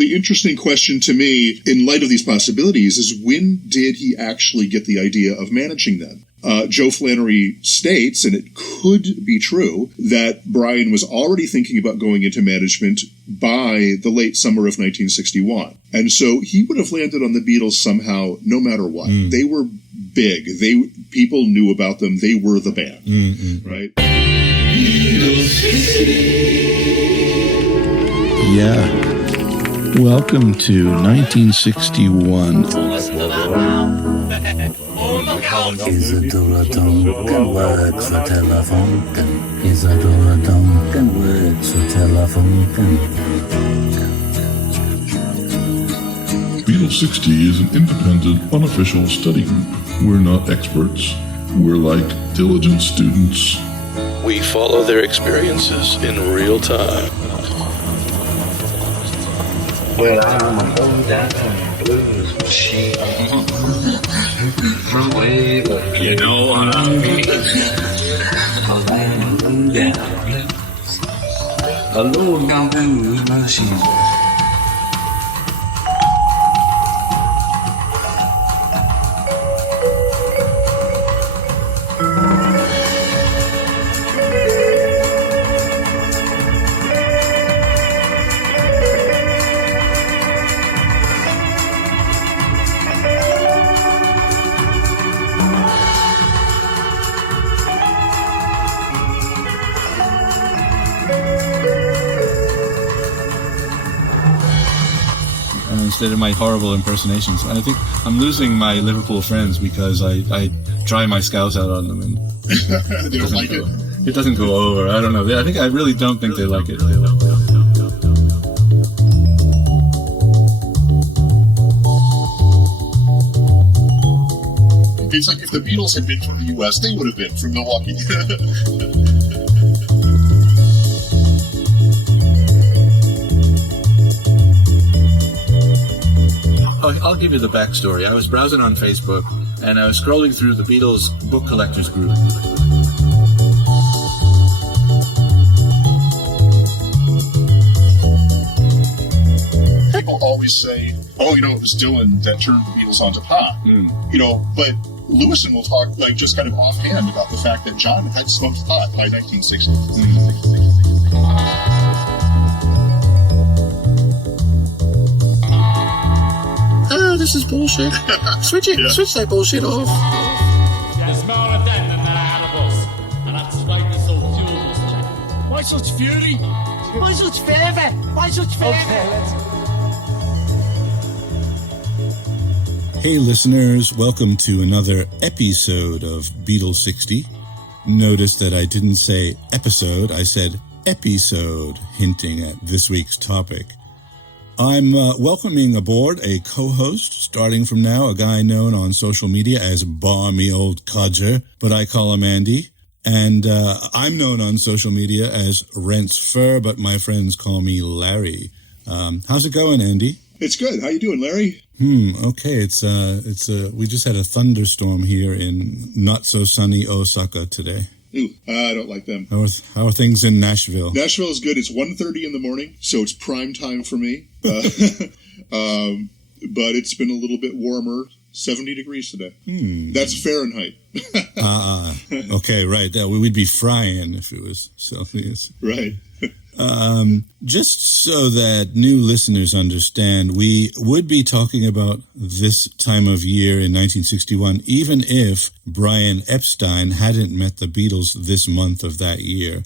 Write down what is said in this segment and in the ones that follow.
The interesting question to me, in light of these possibilities, is when did he actually get the idea of managing them? Joe Flannery states, and it could be true, that Brian was already thinking about going into management by the late summer of 1961. And so he would have landed on the Beatles somehow, no matter what. They were big. People knew about them. They were the band, right? Yeah. Welcome to 1961. Isadora Duncan works for Telefunken. Isadora Duncan works for Telefunken. Beatles 60 is an independent, unofficial study group. We're not experts. We're like diligent students. We follow their experiences in real time. Well, I'm a low down blues machine. My way, but you know I'm a low down blues machine. Instead of my horrible impersonations. I think I'm losing my Liverpool friends because I dry my scouts out on them and They don't like it. It doesn't go over. I don't know. I really don't think they like it. It's like if the Beatles had been from the U.S., they would have been from Milwaukee. I'll give you the backstory. I was browsing on Facebook, and I was scrolling through the Beatles book collectors group. People always say, oh, it was Dylan that turned the Beatles onto pop. But Lewison will talk, just kind of offhand about the fact that John had smoked pot by 1960. Oh, this is bullshit. Switch that bullshit off. There's more of them than there are of us, and that's why we're so furious. Why such fury? Why such fervour? Why such fervour? Hey listeners, welcome to another episode of Beatles 60. Notice that I didn't say episode, I said episode, hinting at this week's topic. I'm welcoming aboard a co-host, starting from now, a guy known on social media as Balmy Old Codger, but I call him Andy. And I'm known on social media as Rents Fur, but my friends call me Larry. How's it going, Andy? It's good. How you doing, Larry? Okay. We just had a thunderstorm here in not so sunny Osaka today. Ooh, I don't like them. How are things in Nashville? Nashville is good. It's 1:30 in the morning, so it's prime time for me. But it's been a little bit warmer, 70 degrees today. That's Fahrenheit. Okay, right. We'd be frying if it was Celsius. Right. Just so that new listeners understand, we would be talking about this time of year in 1961, even if Brian Epstein hadn't met the Beatles this month of that year.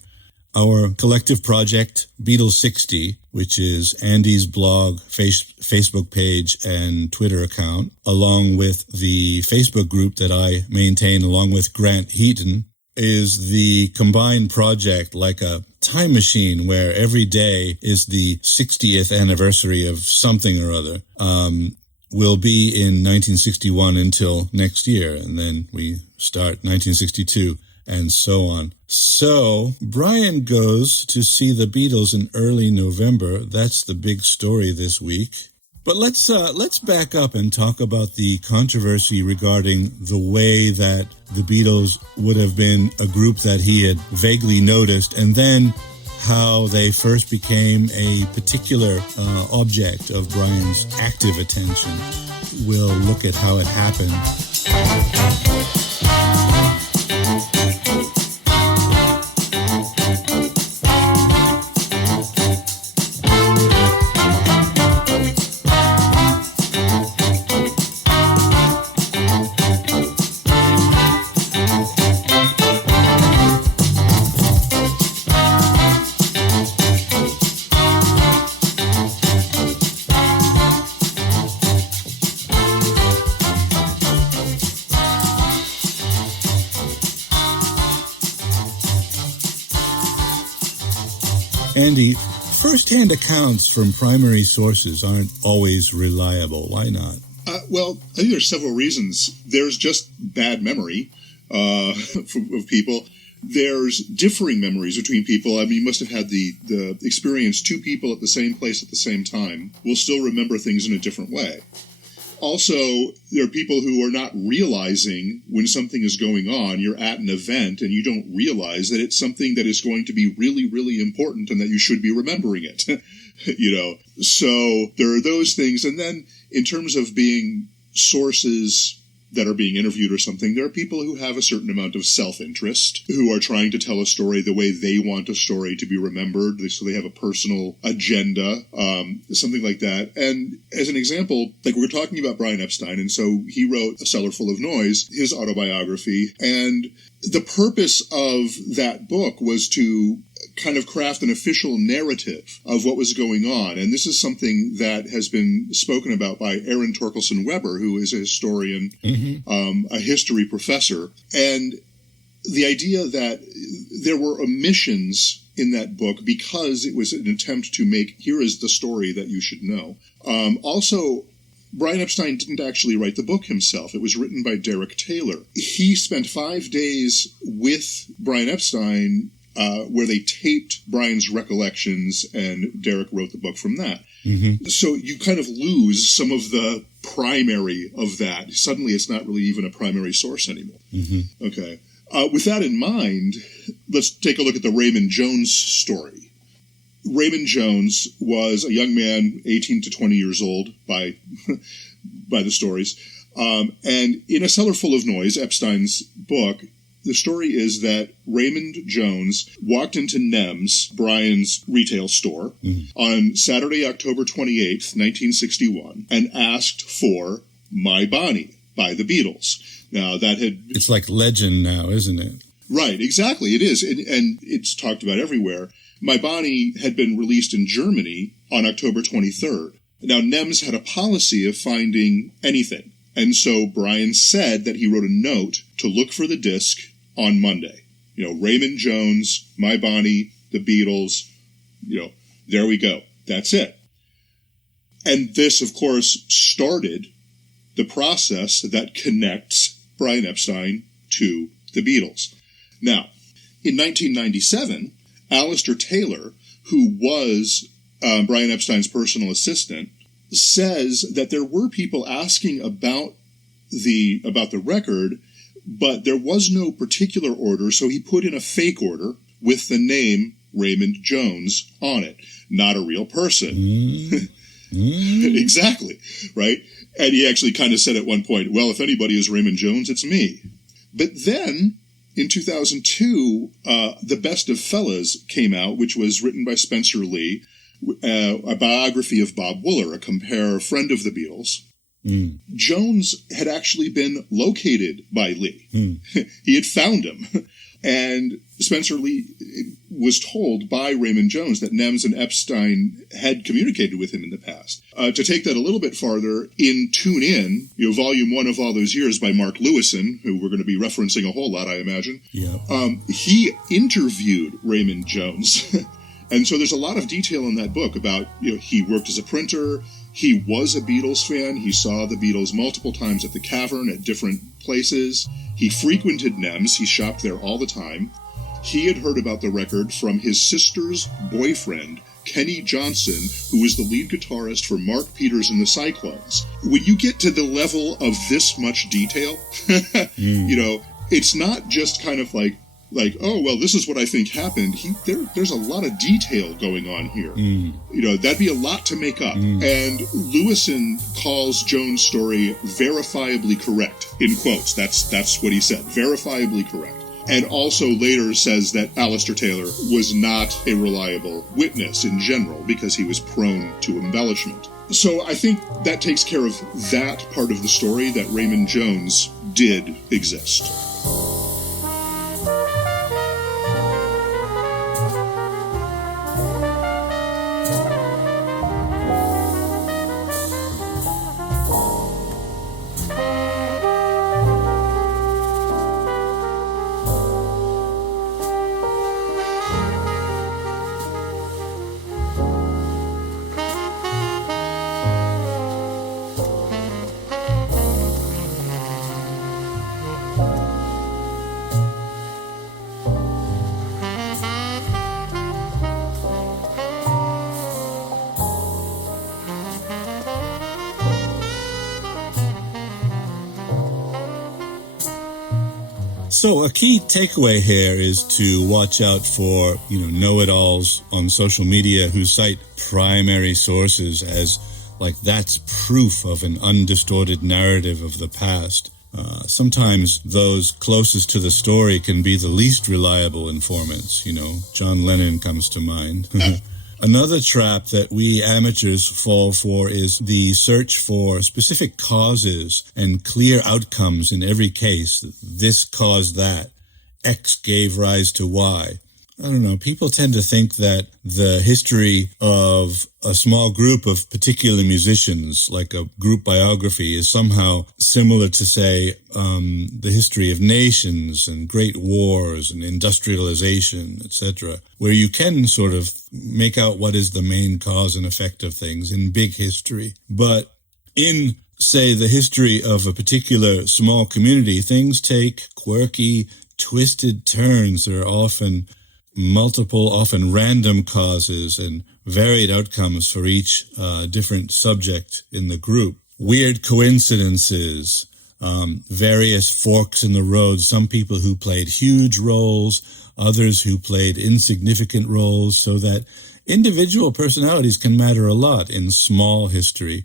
Our collective project, Beatles 60, which is Andy's blog, Facebook page, and Twitter account, along with the Facebook group that I maintain along with Grant Heaton, is the combined project like a time machine where every day is the 60th anniversary of something or other. Will be in 1961 until next year, and then we start 1962 and so on. So Brian goes to see the Beatles in early November. That's the big story this week. But let's back up and talk about the controversy regarding the way that the Beatles would have been a group that he had vaguely noticed, and then how they first became a particular object of Brian's active attention. We'll look at how it happened. Andy, first-hand accounts from primary sources aren't always reliable. Why not? Well, I think there's several reasons. There's just bad memory of people. There's differing memories between people. I mean, you must have had the experience. Two people at the same place at the same time will still remember things in a different way. Also, there are people who are not realizing when something is going on. You're at an event and you don't realize that it's something that is going to be really, really important and that you should be remembering it. So there are those things. And then in terms of being sources that are being interviewed or something, there are people who have a certain amount of self-interest, who are trying to tell a story the way they want a story to be remembered, so they have a personal agenda, something like that. And as an example, like we're talking about Brian Epstein, and so he wrote A Cellar Full of Noise, his autobiography, and the purpose of that book was to kind of craft an official narrative of what was going on. And this is something that has been spoken about by Aaron Torkelson Weber, who is a historian, a history professor. And the idea that there were omissions in that book because it was an attempt to make, here is the story that you should know. Also, Brian Epstein didn't actually write the book himself. It was written by Derek Taylor. He spent 5 days with Brian Epstein where they taped Brian's recollections, and Derek wrote the book from that. So you kind of lose some of the primary of that. Suddenly it's not really even a primary source anymore. Okay. With that in mind, let's take a look at the Raymond Jones story. Raymond Jones was a young man, 18 to 20 years old by the stories. And in A Cellar Full of Noise, Epstein's book, the story is that Raymond Jones walked into Nems, Brian's retail store, on Saturday, October 28th, 1961, and asked for My Bonnie by the Beatles. Now, that had... It's like legend now, isn't it? Right, exactly, it is. And it's talked about everywhere. My Bonnie had been released in Germany on October 23rd. Now, Nems had a policy of finding anything. And so Brian said that he wrote a note to look for the disc on Monday. Raymond Jones, My Bonnie, the Beatles, there we go. That's it. And this, of course, started the process that connects Brian Epstein to the Beatles. Now, in 1997, Alistair Taylor, who was Brian Epstein's personal assistant, says that there were people asking about the record, but there was no particular order, so he put in a fake order with the name Raymond Jones on it. Not a real person. Exactly, right? And he actually kind of said at one point, well, if anybody is Raymond Jones, it's me. But then, in 2002, The Best of Fellas came out, which was written by Spencer Lee, a biography of Bob Wooler, a friend of the Beatles. Jones had actually been located by Lee. He had found him. And Spencer Lee was told by Raymond Jones that Nems and Epstein had communicated with him in the past. To take that a little bit farther, in Tune In, Volume 1 of All Those Years by Mark Lewison, who we're going to be referencing a whole lot, I imagine, he interviewed Raymond Jones. And so there's a lot of detail in that book about, he worked as a printer. He was a Beatles fan. He saw the Beatles multiple times at the Cavern at different places. He frequented Nems. He shopped there all the time. He had heard about the record from his sister's boyfriend, Kenny Johnson, who was the lead guitarist for Mark Peters and the Cyclones. When you get to the level of this much detail, it's not just kind of like, like, oh, well, this is what I think happened. There's a lot of detail going on here. That'd be a lot to make up. And Lewison calls Jones' story verifiably correct, in quotes. That's what he said, verifiably correct. And also later says that Alistair Taylor was not a reliable witness in general because he was prone to embellishment. So I think that takes care of that part of the story, that Raymond Jones did exist. So a key takeaway here is to watch out for, know-it-alls on social media who cite primary sources as like that's proof of an undistorted narrative of the past. Sometimes those closest to the story can be the least reliable informants. John Lennon comes to mind. Another trap that we amateurs fall for is the search for specific causes and clear outcomes in every case. This caused that. X gave rise to Y. I don't know. People tend to think that the history of a small group of particular musicians, like a group biography, is somehow similar to, say, the history of nations and great wars and industrialization, etc., where you can sort of make out what is the main cause and effect of things in big history. But in, say, the history of a particular small community, things take quirky, twisted turns. There are often multiple, often random causes and varied outcomes for each different subject in the group. Weird coincidences, various forks in the road, some people who played huge roles, others who played insignificant roles, so that individual personalities can matter a lot in small history.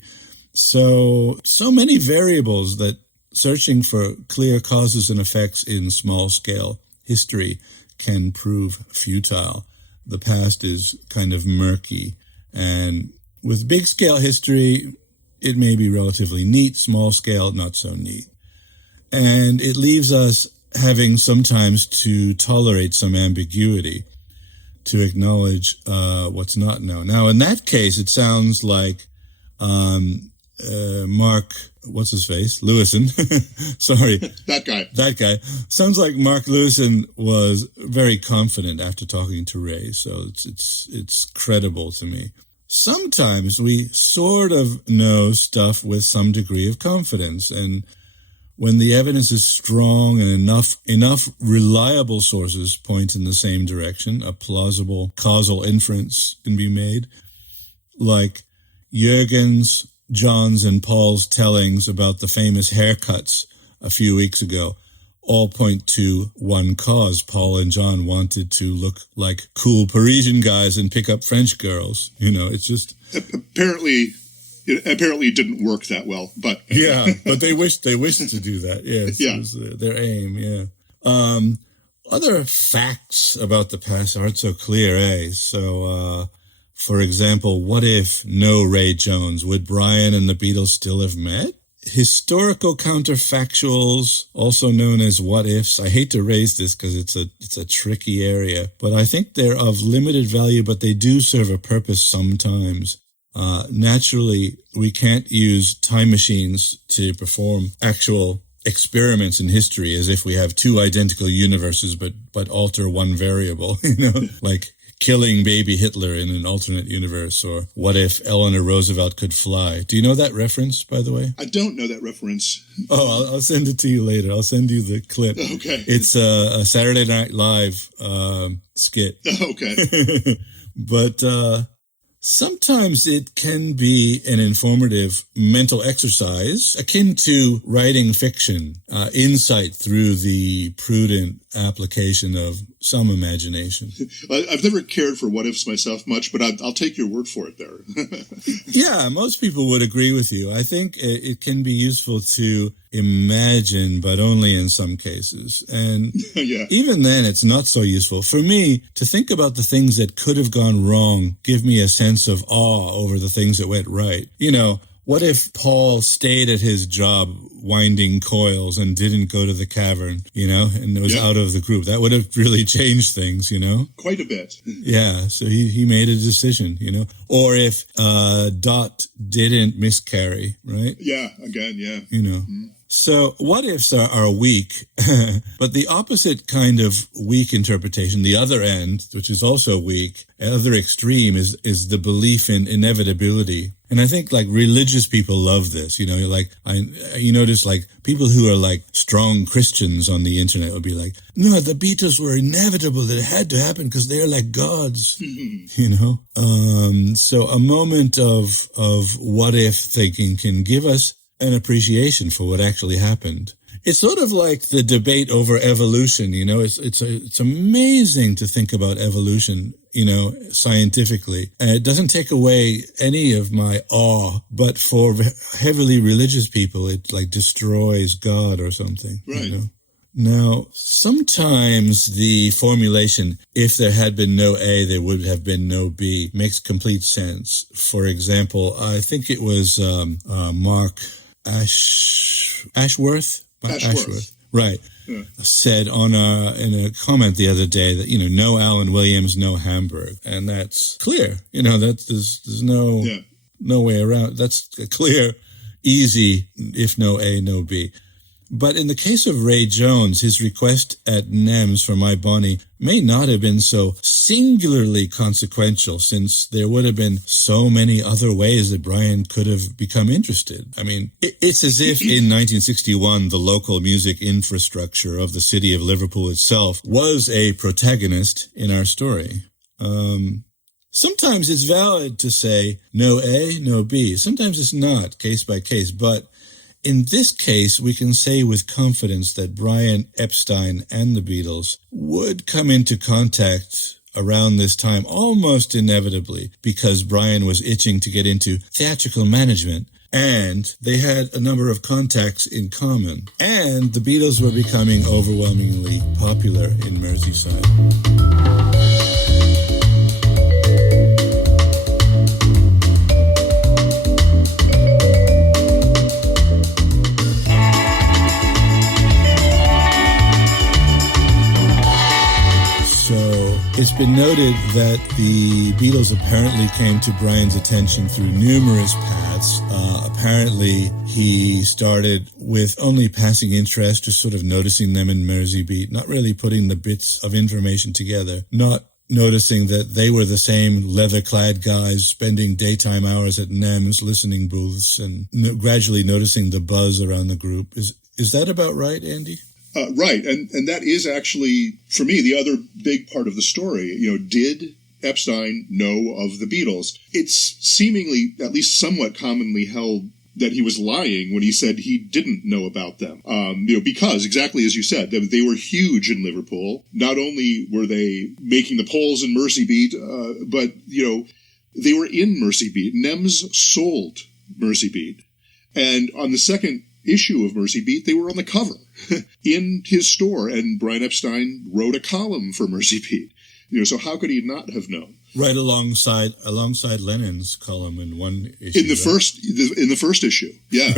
So many variables that searching for clear causes and effects in small-scale history can prove futile. The past is kind of murky. And with big-scale history, it may be relatively neat. Small-scale, not so neat. And it leaves us having sometimes to tolerate some ambiguity, to acknowledge what's not known. Now, in that case, it sounds like Mark, what's his face? Lewison. Sorry. That guy. Sounds like Mark Lewison was very confident after talking to Ray, so it's credible to me. Sometimes we sort of know stuff with some degree of confidence, and when the evidence is strong and enough reliable sources point in the same direction, a plausible causal inference can be made, like Jürgen's, John's, and Paul's tellings about the famous haircuts a few weeks ago all point to one cause. Paul and John wanted to look like cool Parisian guys and pick up French girls. It's just... Apparently it didn't work that well, but... Yeah, but they wished to do that. Yes, yeah. It was their aim, yeah. Other facts about the past aren't so clear, eh? So, for example, what if no Ray Jones? Would Brian and the Beatles still have met? Historical counterfactuals, also known as what-ifs. I hate to raise this because it's a tricky area, but I think they're of limited value, but they do serve a purpose sometimes. Naturally, we can't use time machines to perform actual experiments in history as if we have two identical universes but alter one variable, like killing baby Hitler in an alternate universe, or what if Eleanor Roosevelt could fly? Do you know that reference, by the way? I don't know that reference. Oh, I'll send it to you later. I'll send you the clip. Okay. It's a Saturday Night Live skit. Okay. But Sometimes it can be an informative mental exercise akin to writing fiction, insight through the prudent application of some imagination. I've never cared for what-ifs myself much, but I'll take your word for it there. Yeah, most people would agree with you. I think it can be useful to imagine, but only in some cases. And Yeah. even then, it's not so useful. For me, to think about the things that could have gone wrong give me a sense of awe over the things that went right. You know, what if Paul stayed at his job winding coils and didn't go to the cavern, you know, and was out of the group? That would have really changed things, you know? Quite a bit. Yeah, so he made a decision, you know? Or if Dot didn't miscarry, right? Yeah, again, yeah. You know? So what ifs are weak, but the opposite kind of weak interpretation, the other end, which is also weak, other extreme, is the belief in inevitability. And I think like religious people love this, you know, you notice like people who are like strong Christians on the internet will be like, no, the Beatles were inevitable. It had to happen because they're like gods, you know? So a moment of what if thinking can give us an appreciation for what actually happened. It's sort of like the debate over evolution, you know, it's amazing to think about evolution, you know, scientifically. And it doesn't take away any of my awe, but for heavily religious people, it like destroys God or something. Right. You know? Now, sometimes the formulation, if there had been no A, there would have been no B, makes complete sense. For example, I think it was Mark Ashworth, right, said in a comment the other day that, you know, no Alan Williams, no Hamburg, and that's clear. You know, that there's no way around. That's clear, easy. If no A, no B. But in the case of Ray Jones, his request at Nems for My Bonnie may not have been so singularly consequential, since there would have been so many other ways that Brian could have become interested. I mean, it's as if in 1961, the local music infrastructure of the city of Liverpool itself was a protagonist in our story. Sometimes it's valid to say no A, no B. Sometimes it's not, case by case, but in this case, we can say with confidence that Brian Epstein and the Beatles would come into contact around this time almost inevitably, because Brian was itching to get into theatrical management, and they had a number of contacts in common, and the Beatles were becoming overwhelmingly popular in Merseyside. It's been noted that the Beatles apparently came to Brian's attention through numerous paths. Apparently, he started with only passing interest, just sort of noticing them in Mersey Beat, not really putting the bits of information together, not noticing that they were the same leather-clad guys spending daytime hours at Nems listening booths, and gradually noticing the buzz around the group. Is that about right, Andy? Right, and that is actually, for me, the other big part of the story. You know, did Epstein know of the Beatles? It's seemingly, at least somewhat commonly held, that he was lying when he said he didn't know about them. You know, because, exactly as you said, they were huge in Liverpool. Not only were they making the polls in Mersey Beat, but, you know, they were in Mersey Beat. Nems sold Mersey Beat. And on the second issue of Mersey Beat, they were on the cover in his store, and Brian Epstein wrote a column for Mersey Beat. You know, so how could he not have known? Right alongside Lennon's column in one issue. In the first issue, yeah,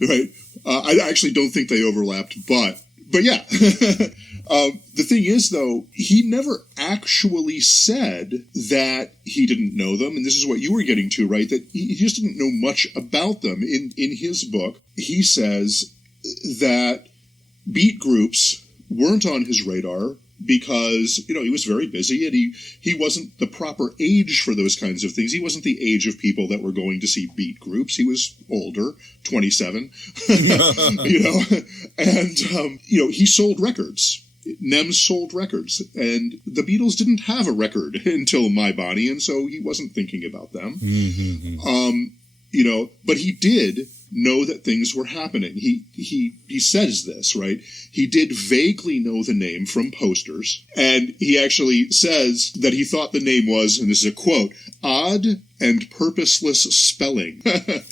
right. I actually don't think they overlapped, but yeah. The thing is, though, he never actually said that he didn't know them, and this is what you were getting to, right? That he just didn't know much about them. In his book, he says that beat groups weren't on his radar because, you know, he was very busy, and he wasn't the proper age for those kinds of things. He wasn't the age of people that were going to see beat groups. He was older, 27, you know, and, you know, he sold records. Nems sold records, and the Beatles didn't have a record until My Bonnie, and so he wasn't thinking about them. But he did know that things were happening. He says this, right? He did vaguely know the name from posters, and he actually says that he thought the name was, and this is a quote, odd and purposeless spelling of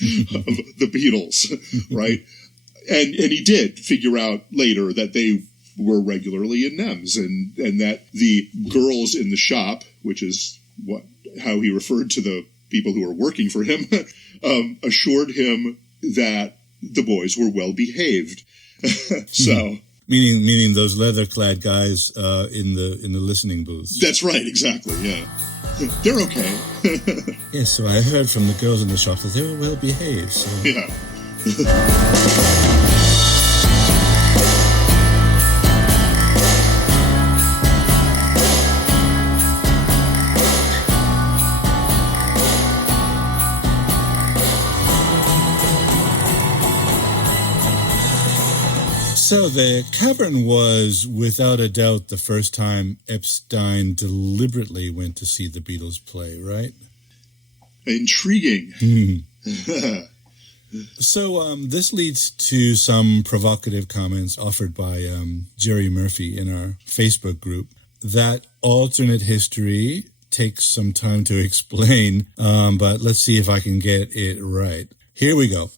the Beatles, right? And he did figure out later that they were regularly in Nems, and that the girls in the shop, which is how he referred to the people who were working for him, assured him that the boys were well behaved. So, meaning those leather-clad guys in the listening booth. That's right, exactly. Yeah, they're okay. Yes, so I heard from the girls in the shop that they were well behaved. So. Yeah. So the Cavern was, without a doubt, the first time Epstein deliberately went to see the Beatles play, right? Intriguing. So this leads to some provocative comments offered by Jerry Murphy in our Facebook group. That alternate history takes some time to explain, but let's see if I can get it right. Here we go.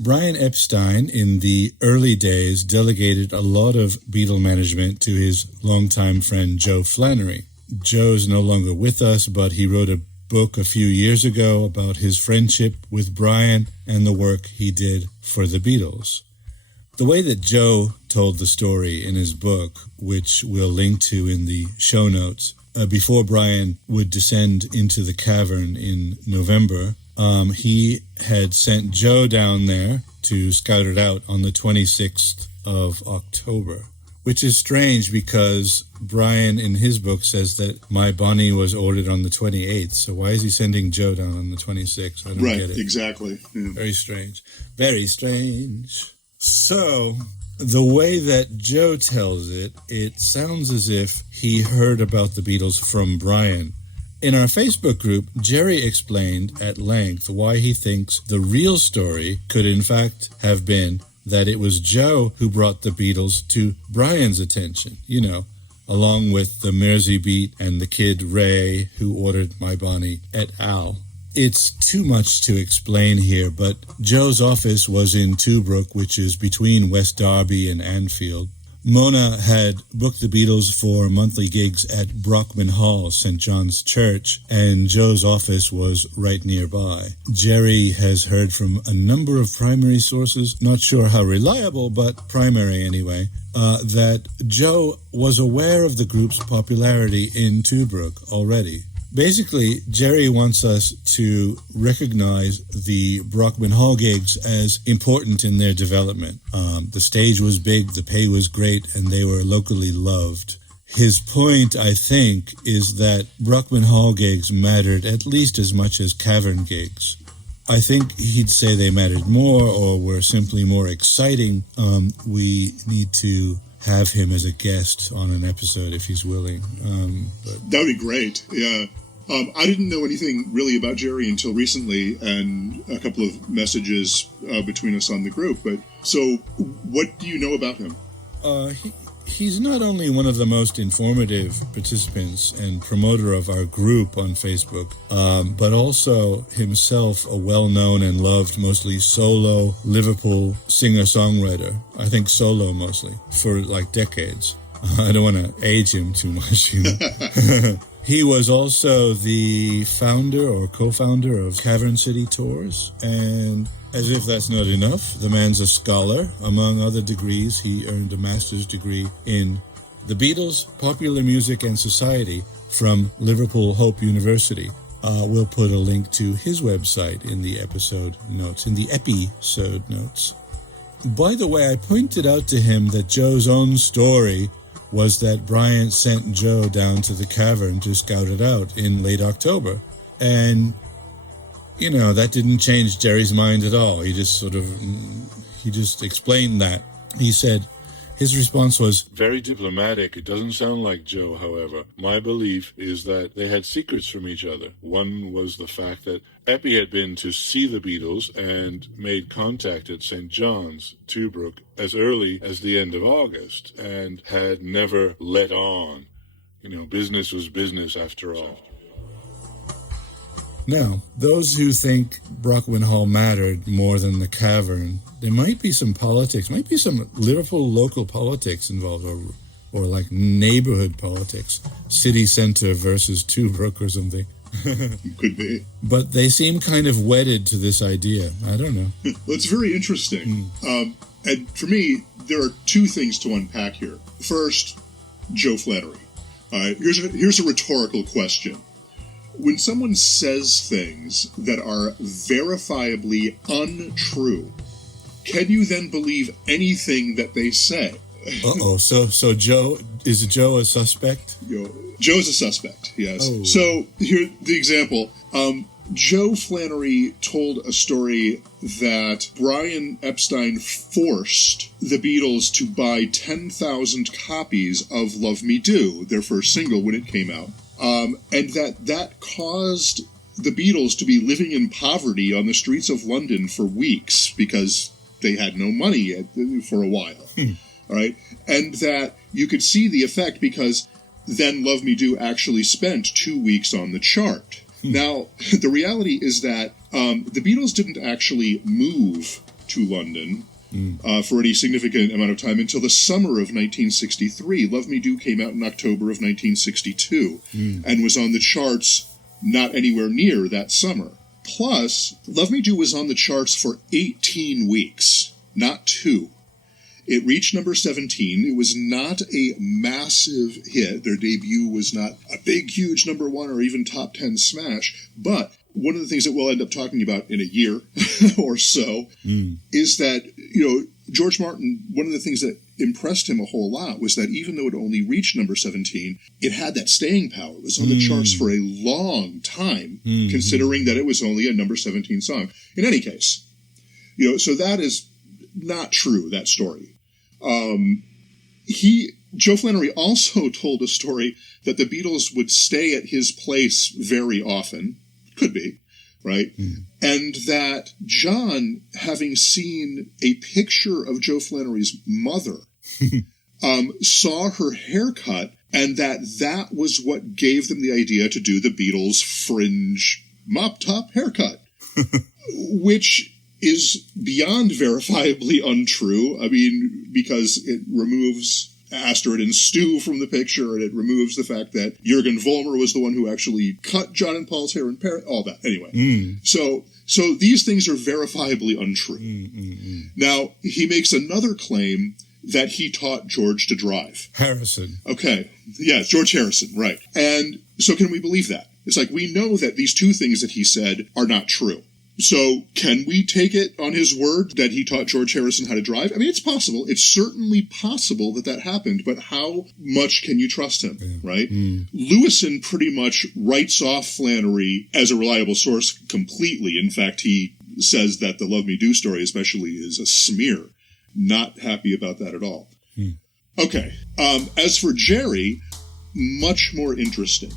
Brian Epstein, in the early days, delegated a lot of Beatle management to his longtime friend Joe Flannery. Joe's no longer with us, but he wrote a book a few years ago about his friendship with Brian and the work he did for the Beatles. The way that Joe told the story in his book, which we'll link to in the show notes, before Brian would descend into the cavern in November, he had sent Joe down there to scout it out on the 26th of October, which is strange because Brian in his book says that My Bonnie was ordered on the 28th. So why is he sending Joe down on the 26th? I don't get it. Right, exactly. Yeah. Very strange. Very strange. So the way that Joe tells it, it sounds as if he heard about the Beatles from Brian. In our Facebook group, Jerry explained at length why he thinks the real story could in fact have been that it was Joe who brought the Beatles to Brian's attention, along with the Mersey Beat and the kid Ray who ordered My Bonnie et al. It's too much to explain here, but Joe's office was in Toobrook, which is between West Derby and Anfield. Mona had booked the Beatles for monthly gigs at Brockman Hall, St. John's Church, and Joe's office was right nearby. Jerry has heard from a number of primary sources, not sure how reliable, but primary anyway, that Joe was aware of the group's popularity in Toobrook already. Basically, Jerry wants us to recognize the Brockman Hall gigs as important in their development. The stage was big, the pay was great, and they were locally loved. His point, I think, is that Brockman Hall gigs mattered at least as much as Cavern gigs. I think he'd say they mattered more or were simply more exciting. We need to have him as a guest on an episode if he's willing. That would be great, yeah. I didn't know anything really about Jerry until recently, and a couple of messages between us on the group. But so, what do you know about him? He's not only one of the most informative participants and promoter of our group on Facebook, but also himself a well-known and loved, mostly solo Liverpool singer-songwriter. I think solo mostly, for like decades. I don't want to age him too much, He was also the founder or co-founder of Cavern City Tours, and as if that's not enough, the man's a scholar. Among other degrees, he earned a master's degree in the Beatles, popular music and society from Liverpool Hope University. We'll put a link to his website in the episode notes, By the way, I pointed out to him that Joe's own story was that Brian sent Joe down to the cavern to scout it out in late October. And, that didn't change Jerry's mind at all. He just explained that. He said, His response was, very diplomatic. It doesn't sound like Joe, however. My belief is that they had secrets from each other. One was the fact that Eppie had been to see the Beatles and made contact at St. John's, Tobruk, as early as the end of August, and had never let on. Business was business after all. now, those who think Brockwin Hall mattered more than the Cavern, there might be some politics, might be some Liverpool local politics involved, or like neighborhood politics, city centre versus Tobruk or something. Could be. But they seem kind of wedded to this idea. I don't know. Well, it's very interesting. And for me, there are two things to unpack here. First, Joe Flannery. Here's a rhetorical question. When someone says things that are verifiably untrue, can you then believe anything that they say? Uh-oh. So Joe, is Joe a suspect? Joe's a suspect, yes. Oh. So here, the example. Joe Flannery told a story that Brian Epstein forced the Beatles to buy 10,000 copies of Love Me Do, their first single, when it came out. And that caused the Beatles to be living in poverty on the streets of London for weeks because they had no money for a while. All right? And that you could see the effect because then Love Me Do actually spent 2 weeks on the chart. Now, the reality is that the Beatles didn't actually move to London for any significant amount of time until the summer of 1963. Love Me Do came out in October of 1962 and was on the charts not anywhere near that summer. Plus, Love Me Do was on the charts for 18 weeks, not 2. It reached number 17. It was not a massive hit. Their debut was not a big, huge number 1 or even top 10 smash. But one of the things that we'll end up talking about in a year or so is that, George Martin, one of the things that impressed him a whole lot was that even though it only reached number 17, it had that staying power. It was on the charts for a long time, considering that it was only a number 17 song. In any case, so that is not true, that story. Joe Flannery also told a story that the Beatles would stay at his place very often. Could be, right? And that John, having seen a picture of Joe Flannery's mother, saw her haircut, and that was what gave them the idea to do the Beatles' fringe mop-top haircut, which is beyond verifiably untrue. I mean, because it removes Astrid and Stu from the picture, and it removes the fact that Jürgen Vollmer was the one who actually cut John and Paul's hair in Paris, all that. Anyway, so these things are verifiably untrue. Now, he makes another claim that he taught George to drive. Harrison. Okay. Yeah, George Harrison, right. And so can we believe that? It's like, we know that these two things that he said are not true. So can we take it on his word that he taught George Harrison how to drive? I mean, it's possible. It's certainly possible that happened, but how much can you trust him, right? Lewison pretty much writes off Flannery as a reliable source completely. In fact, he says that the Love Me Do story especially is a smear. Not happy about that at all. Okay. As for Jerry, much more interesting.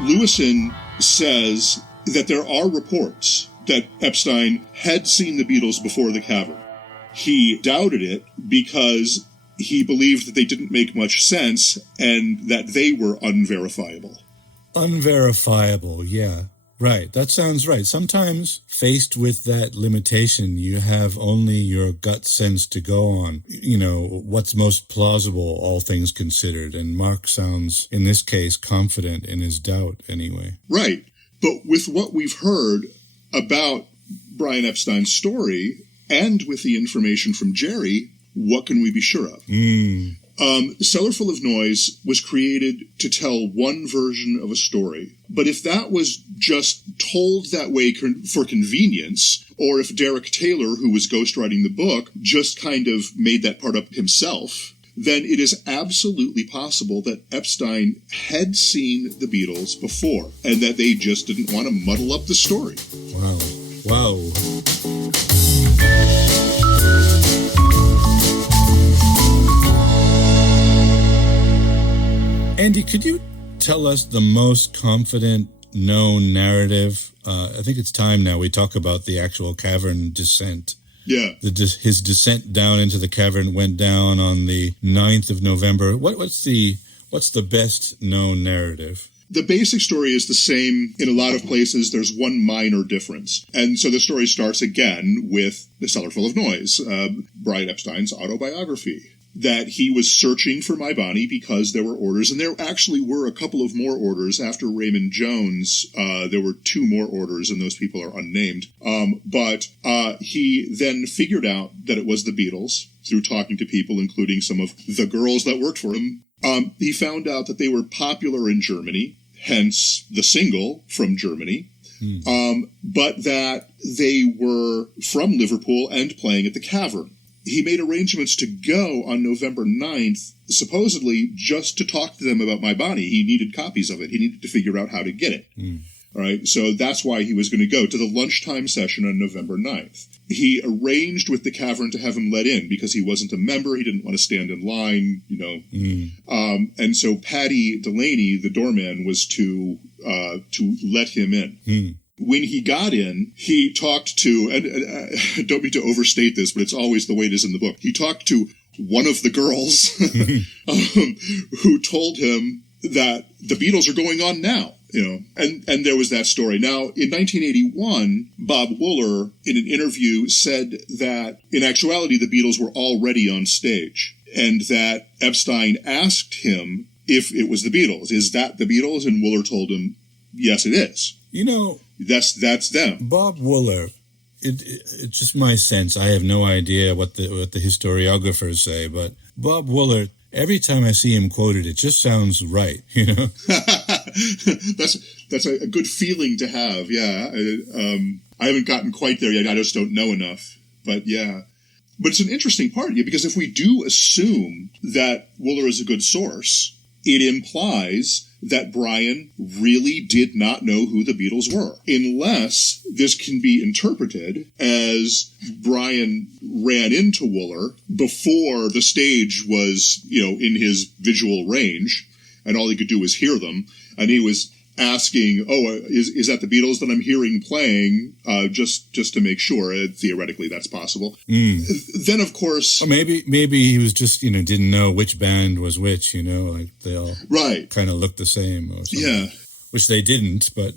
Lewison says that there are reports that Epstein had seen the Beatles before the Cavern. He doubted it because he believed that they didn't make much sense and that they were unverifiable. Unverifiable, yeah. Right, that sounds right. Sometimes, faced with that limitation, you have only your gut sense to go on. What's most plausible, all things considered. And Mark sounds, in this case, confident in his doubt, anyway. Right. But with what we've heard about Brian Epstein's story, and with the information from Jerry, what can we be sure of? Cellar Full of Noise was created to tell one version of a story. But if that was just told that way for convenience, or if Derek Taylor, who was ghostwriting the book, just kind of made that part up himself, then it is absolutely possible that Epstein had seen the Beatles before, and that they just didn't want to muddle up the story. Wow. Andy, could you tell us the most confident known narrative? I think it's time now we talk about the actual cavern descent. Yeah. His descent down into the cavern went down on the 9th of November. What's the best known narrative? The basic story is the same in a lot of places. There's one minor difference. And so the story starts again with The Cellar Full of Noise, Brian Epstein's autobiography, that he was searching for my Bonnie because there were orders, and there actually were a couple of more orders after Raymond Jones. There were 2 more orders, and those people are unnamed. But he then figured out that it was the Beatles through talking to people, including some of the girls that worked for him. He found out that they were popular in Germany, hence the single from Germany, but that they were from Liverpool and playing at the Cavern. He made arrangements to go on November 9th, supposedly just to talk to them about my Bonnie. He needed copies of it. He needed to figure out how to get it. All right, so that's why he was going to go to the lunchtime session on November 9th. He arranged with the Cavern to have him let in because he wasn't a member. He didn't want to stand in line, and so Paddy Delaney, the doorman, was to let him in. When he got in, he talked to, and I don't mean to overstate this, but it's always the way it is in the book. He talked to one of the girls who told him that the Beatles are going on now, and there was that story. Now, in 1981, Bob Wooler, in an interview, said that in actuality, the Beatles were already on stage, and that Epstein asked him if it was the Beatles. Is that the Beatles? And Wooler told him, yes, it is. That's them. Bob Wooler, it's just my sense. I have no idea what the historiographers say, but Bob Wooler, every time I see him quoted, it just sounds right, That's a good feeling to have, yeah. I haven't gotten quite there yet. I just don't know enough, but yeah. But it's an interesting part, because if we do assume that Wooler is a good source, it implies that Brian really did not know who the Beatles were, unless this can be interpreted as Brian ran into Wooler before the stage was, in his visual range, and all he could do was hear them, and he was asking, is that the Beatles that I'm hearing playing, just to make sure. Theoretically, that's possible. Then, of course... Or maybe he was just, didn't know which band was which, like they all kind of looked the same or something. Yeah. Which they didn't, but,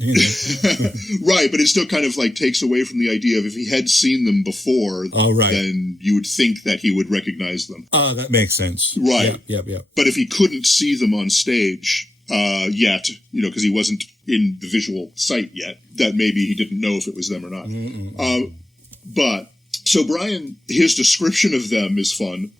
Right, but it still kind of, takes away from the idea of if he had seen them before, then you would think that he would recognize them. That makes sense. Right. Yeah. But if he couldn't see them on stage... yet, because he wasn't in the visual sight yet, that maybe he didn't know if it was them or not. But, so Brian, his description of them is fun.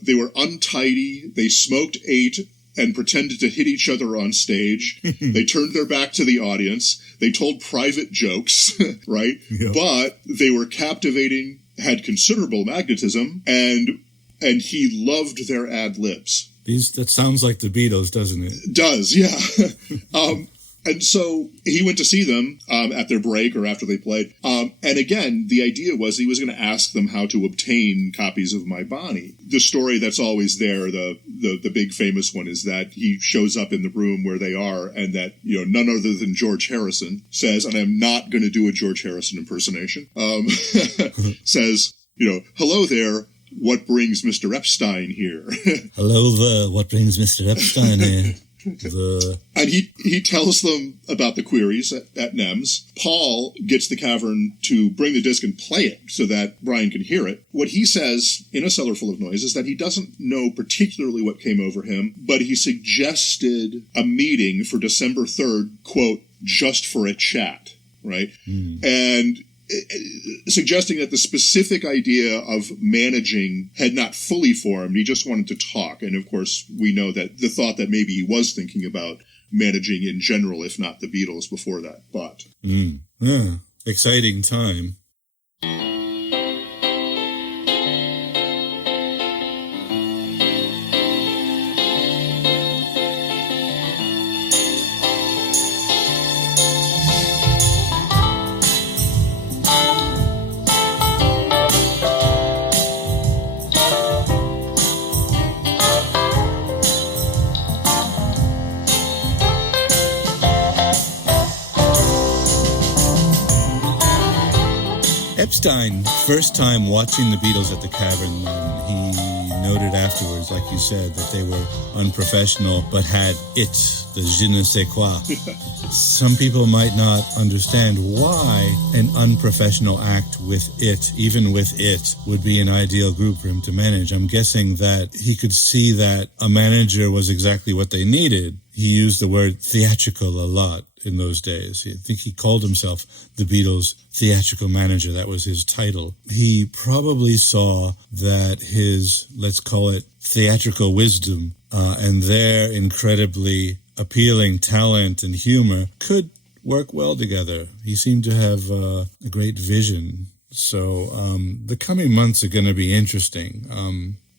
They were untidy, they smoked 8, and pretended to hit each other on stage. They turned their back to the audience. They told private jokes, right? Yeah. But they were captivating, had considerable magnetism, and he loved their ad-libs. That sounds like the Beatles, doesn't it? It does, yeah. And so he went to see them at their break or after they played. And again, the idea was he was going to ask them how to obtain copies of My Bonnie. The story that's always there, the big famous one, is that he shows up in the room where they are, and that none other than George Harrison says, and I'm not going to do a George Harrison impersonation, says, hello there. what brings Mr. Epstein here? Hello there, what brings Mr. Epstein here? And he tells them about the queries at Nems. Paul gets the Cavern to bring the disc and play it so that Brian can hear it. What he says in A Cellar Full of Noise is that he doesn't know particularly what came over him, but he suggested a meeting for December 3rd, quote, just for a chat, right? And suggesting that the specific idea of managing had not fully formed. He just wanted to talk. And of course, we know that the thought that maybe he was thinking about managing in general, if not the Beatles before that. But yeah, exciting time. Epstein, first time watching the Beatles at the Cavern, he noted afterwards, like you said, that they were unprofessional, but had it, the je ne sais quoi. Some people might not understand why an unprofessional act with it, even with it, would be an ideal group for him to manage. I'm guessing that he could see that a manager was exactly what they needed. He used the word theatrical a lot in those days. I think he called himself the Beatles' theatrical manager. That was his title. He probably saw that his, let's call it, theatrical wisdom and their incredibly appealing talent and humor could work well together. He seemed to have a great vision. So the coming months are going to be interesting.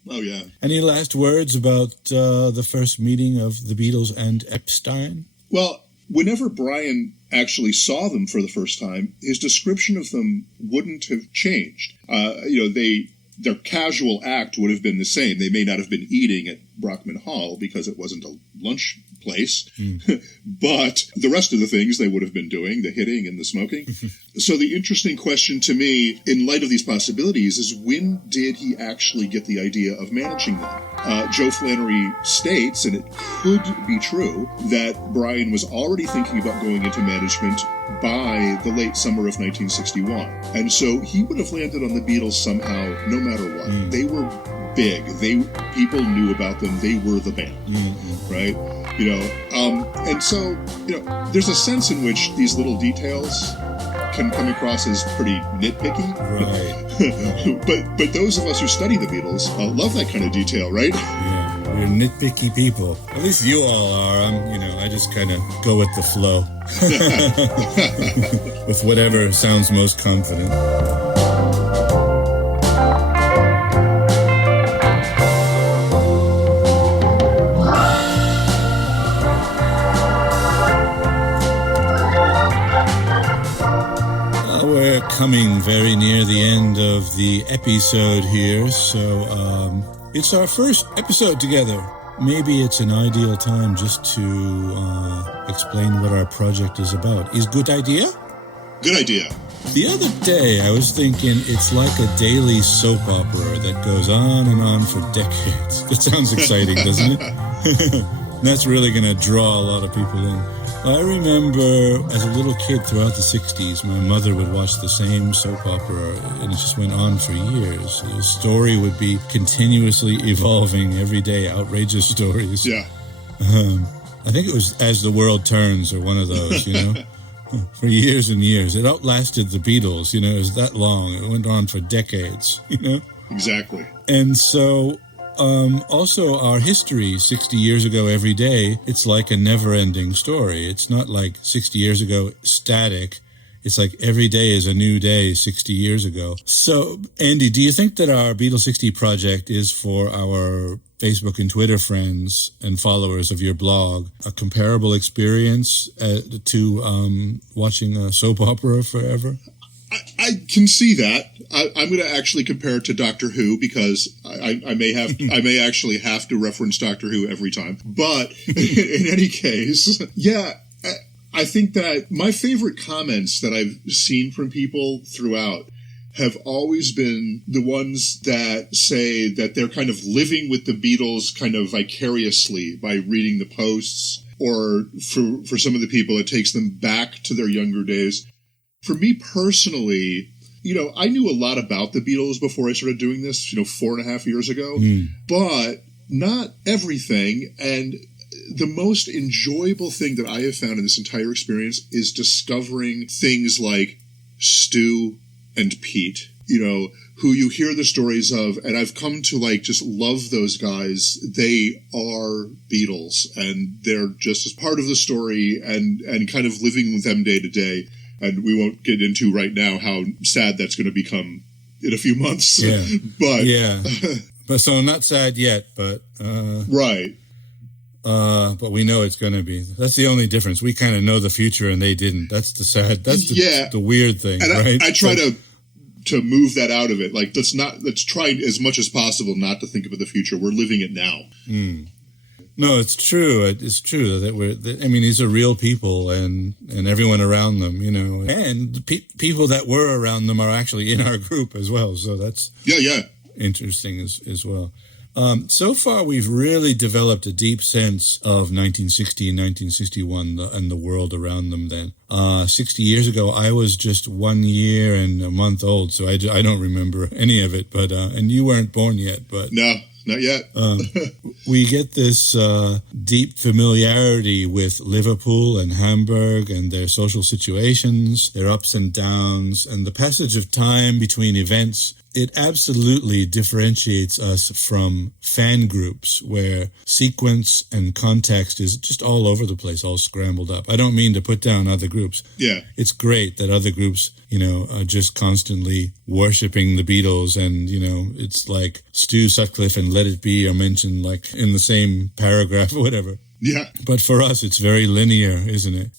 Oh, yeah. Any last words about the first meeting of the Beatles and Epstein? Well, whenever Brian actually saw them for the first time, his description of them wouldn't have changed. Their casual act would have been the same. They may not have been eating at Brockman Hall because it wasn't a lunch place, but the rest of the things they would have been doing, the hitting and the smoking. So the interesting question to me, in light of these possibilities, is when did he actually get the idea of managing them? Joe Flannery states, and it could be true, that Brian was already thinking about going into management by the late summer of 1961. And so he would have landed on the Beatles somehow, no matter what. They were big. People knew about them. They were the band, right? And so, there's a sense in which these little details can come across as pretty nitpicky. Right. but those of us who study the Beatles love that kind of detail, right? Yeah, we're nitpicky people. At least you all are. I just kind of go with the flow. With whatever sounds most confident. We're coming very near the end of the episode here, so it's our first episode together. Maybe it's an ideal time just to explain what our project is about. Is good idea? Good idea. The other day, I was thinking it's like a daily soap opera that goes on and on for decades. That sounds exciting, doesn't it? That's really going to draw a lot of people in. I remember as a little kid throughout the 60s, my mother would watch the same soap opera, and it just went on for years. The story would be continuously evolving every day, outrageous stories. Yeah. I think it was As the World Turns or one of those, for years and years. It outlasted the Beatles, it was that long. It went on for decades, Exactly. And so... also, our history 60 years ago every day, it's like a never-ending story. It's not like 60 years ago static. It's like every day is a new day 60 years ago. So, Andy, do you think that our Beatles 60 project is for our Facebook and Twitter friends and followers of your blog a comparable experience to watching a soap opera forever? I can see that. I'm going to actually compare it to Doctor Who because I may actually have to reference Doctor Who every time. But in any case, yeah, I think that my favorite comments that I've seen from people throughout have always been the ones that say that they're kind of living with the Beatles kind of vicariously by reading the posts, or for some of the people, it takes them back to their younger days. For me personally, I knew a lot about the Beatles before I started doing this, 4.5 years ago, but not everything. And the most enjoyable thing that I have found in this entire experience is discovering things like Stu and Pete, who you hear the stories of, and I've come to just love those guys. They are Beatles, and they're just as part of the story and kind of living with them day to day. And we won't get into right now how sad that's going to become in a few months. Yeah. But yeah. But so not sad yet, but right. But we know it's going to be. That's the only difference. We kind of know the future, and they didn't. That's the sad. That's the weird thing, and right? I try to move that out of it. Let's try as much as possible not to think about the future. We're living it now. No, it's true. It's true that these are real people, and everyone around them, and the people that were around them are actually in our group as well. So that's interesting as well. So far, we've really developed a deep sense of 1960 and 1961 and the world around them then. 60 years ago, I was just 1 year and a month old, so I don't remember any of it. But and you weren't born yet. But no, not yet. We get this deep familiarity with Liverpool and Hamburg and their social situations, their ups and downs, and the passage of time between events. It absolutely differentiates us from fan groups where sequence and context is just all over the place, all scrambled up. I don't mean to put down other groups. Yeah. It's great that other groups, are just constantly worshiping the Beatles, and, it's like Stu Sutcliffe and Let It Be are mentioned like in the same paragraph or whatever. Yeah. But for us, it's very linear, isn't it?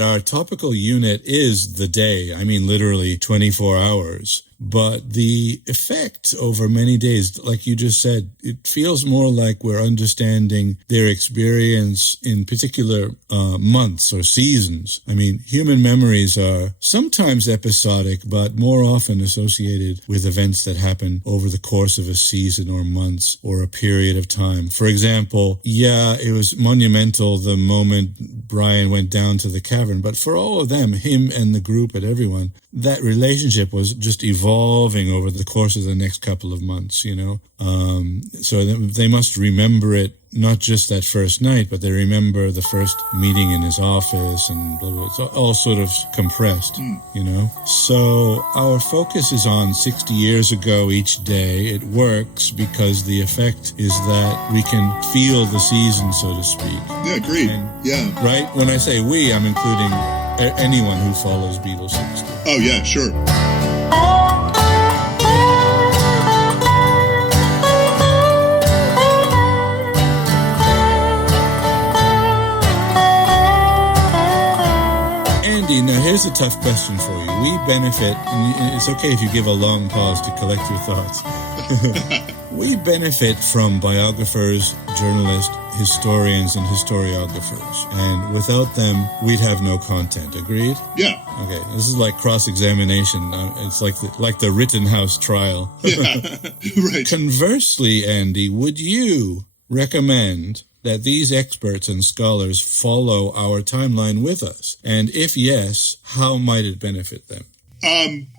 Our topical unit is the day. I mean, literally 24 hours. But the effect over many days, like you just said, it feels more like we're understanding their experience in particular months or seasons. I mean, human memories are sometimes episodic, but more often associated with events that happen over the course of a season or months or a period of time. For example, it was monumental the moment Brian went down to the cavern, but for all of them, him and the group and everyone, that relationship was just evolving over the course of the next couple of months, So they must remember it, not just that first night, but they remember the first meeting in his office and blah, blah. It's all sort of compressed, So our focus is on 60 years ago each day. It works because the effect is that we can feel the season, so to speak. Yeah, agreed. Right? When I say we, I'm including anyone who follows Beatles 60. Oh, yeah, sure. Andy, now here's a tough question for you. We benefit, and it's okay if you give a long pause to collect your thoughts. We benefit from biographers, journalists, historians, and historiographers. And without them, we'd have no content. Agreed? Yeah. Okay, this is like cross-examination. It's like the Rittenhouse trial. Yeah, right. Conversely, Andy, would you recommend that these experts and scholars follow our timeline with us? And if yes, how might it benefit them?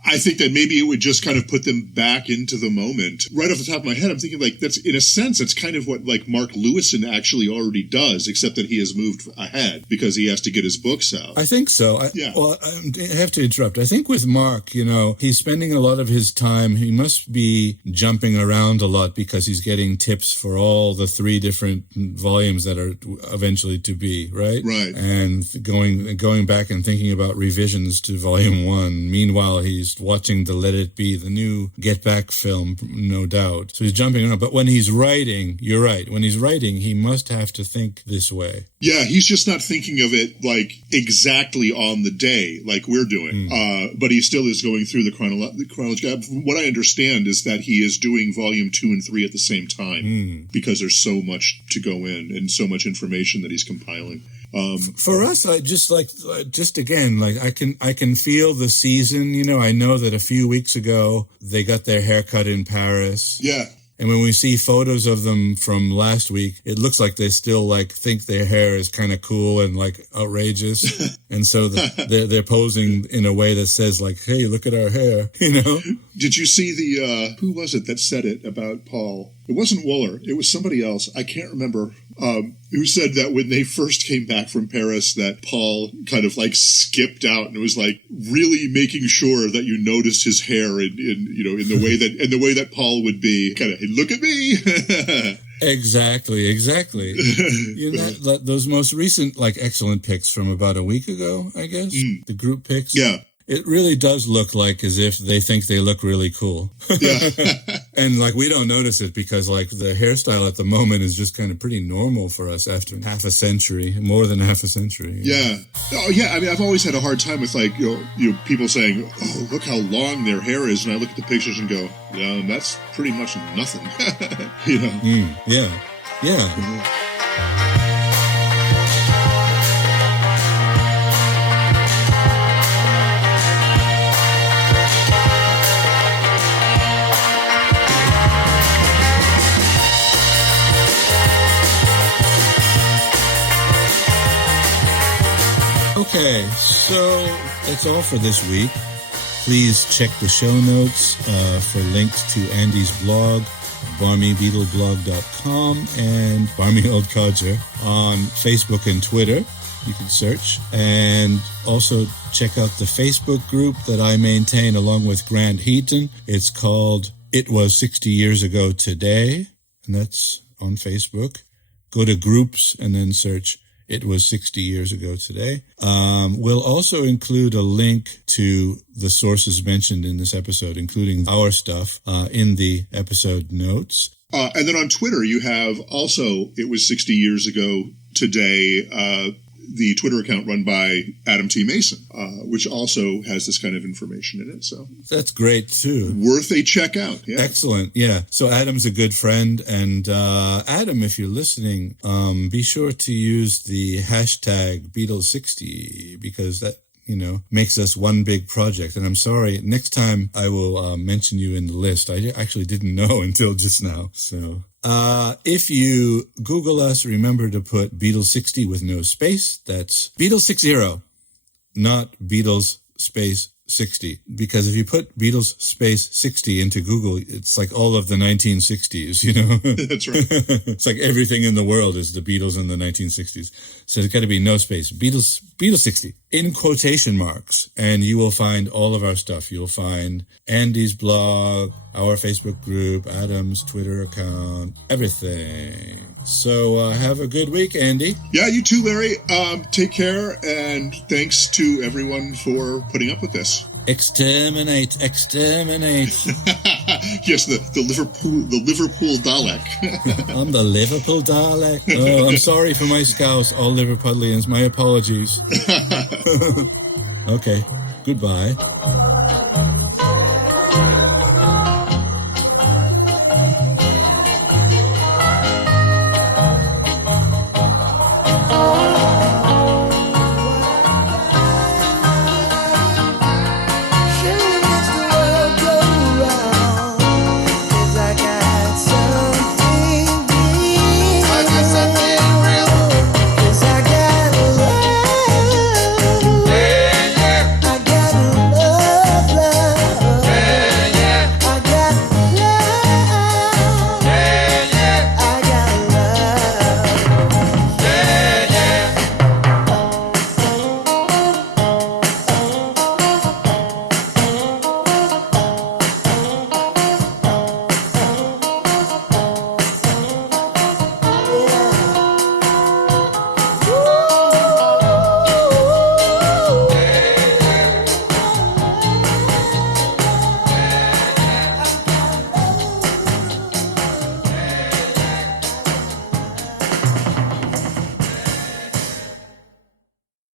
I think that maybe it would just kind of put them back into the moment. Right off the top of my head, I'm thinking that's, in a sense, it's kind of what Mark Lewison actually already does, except that he has moved ahead because he has to get his books out. I think so. Well, I have to interrupt. I think with Mark, he's spending a lot of his time. He must be jumping around a lot because he's getting tips for all the 3 different volumes that are eventually to be, right? Right. And going back and thinking about revisions to volume 1. Meanwhile, he's watching the Let It Be, the new Get Back film, no doubt. So he's jumping around. But when he's writing, you're right. When he's writing, he must have to think this way. Yeah, he's just not thinking of it exactly on the day like we're doing. But he still is going through the chronology. From what I understand is that he is doing volume 2 and 3 at the same time because there's so much to go in and so much information that he's compiling. For us, I just again, like I can feel the season. You know, I know that a few weeks ago they got their hair cut in Paris. Yeah. And when we see photos of them from last week, it looks like they still like think their hair is kind of cool and like outrageous. And so they're posing in a way that says like, hey, look at our hair, you know? Did you see who was it that said it about Paul? It wasn't Wooler. It was somebody else. I can't remember. Who said that when they first came back from Paris that Paul kind of like skipped out and was like really making sure that you noticed his hair in the way that Paul would be kind of, hey, look at me. Exactly. You know, those most recent like excellent pics from about a week ago, I guess, the group pics. Yeah. It really does look like as if they think they look really cool. Yeah. And like we don't notice it because like the hairstyle at the moment is just kind of pretty normal for us after more than half a century. Yeah. Oh yeah. I mean, I've always had a hard time with like, you know, people saying, oh, look how long their hair is. And I look at the pictures and go, yeah, that's pretty much nothing. You know? Yeah. Okay, so that's all for this week. Please check the show notes for links to Andy's blog, barmybeetleblog.com, and Barmy Old Codger on Facebook and Twitter. You can search. And also check out the Facebook group that I maintain along with Grant Heaton. It's called It Was 60 Years Ago Today, and that's on Facebook. Go to groups and then search It Was 60 Years Ago Today. We'll also include a link to the sources mentioned in this episode, including our stuff, in the episode notes. And then on Twitter, you have also It Was 60 Years Ago Today, the Twitter account run by Adam T. Mason, which also has this kind of information in it. So that's great, too. Worth a check out. Yeah. Excellent. Yeah. So Adam's a good friend. And Adam, if you're listening, be sure to use the hashtag Beatles60 because that, you know, makes us one big project. And I'm sorry, next time I will mention you in the list. I actually didn't know until just now. So if you Google us, remember to put Beatles 60 with no space. That's Beatles 60, not Beatles space 60. Because if you put Beatles space 60 into Google, it's like all of the 1960s, you know? That's right. It's like everything in the world is the Beatles in the 1960s. So there's got to be no space. Beatles 60 in quotation marks. And you will find all of our stuff. You'll find Andy's blog, our Facebook group, Adam's Twitter account, everything. So have a good week, Andy. Yeah, you too, Larry. Take care, and thanks to everyone for putting up with this. Exterminate. Yes, the Liverpool Dalek. I'm the Liverpool Dalek. Oh, I'm sorry for my scouse, all Liverpudlians. My apologies. Okay, goodbye.